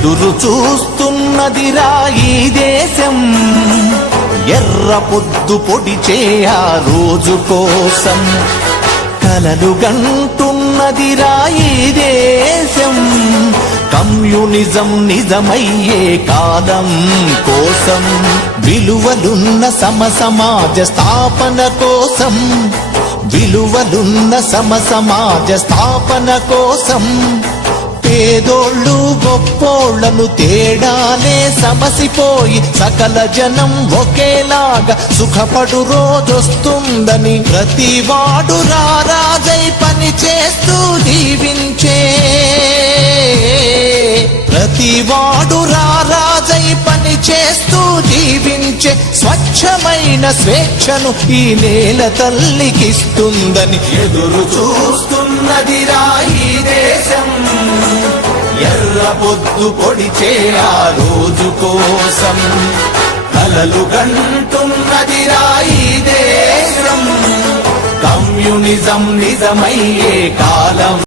ఎదురు చూస్తున్నదిరా ఈ దేశం, ఎర్ర పొద్దు పొడిచే ఆ రోజు కోసం. కలలు గంటున్నదిరా ఈ దేశం, కమ్యూనిజం నిజమయ్యే కాలం కోసం. విలువలున్న సమసమాజ స్థాపన కోసం, విలువలున్న సమసమాజ స్థాపన కోసం. పేదోళ్ళు గొప్పోళ్లను తేడాలే సమసిపోయి సకల జనం ఒకేలాగా సుఖపడు రోజొస్తుందని ప్రతివాడు రారాజై పని చేస్తూ జీవించే, ప్రతివాడు రారాజై పని చేస్తూ జీవించే స్వచ్ఛమైన స్వేచ్ఛను ఈ నేల తల్లికిస్తుందని ఎదురు చూస్తున్నదిరా ఈ దేశం, ఎర్ర పొద్దు పొడిచే ఆ రోజు కోసం. కలలు గంటున్నదిరా ఈ దేశం, కమ్యూనిజం నిజమయ్యే కాలం.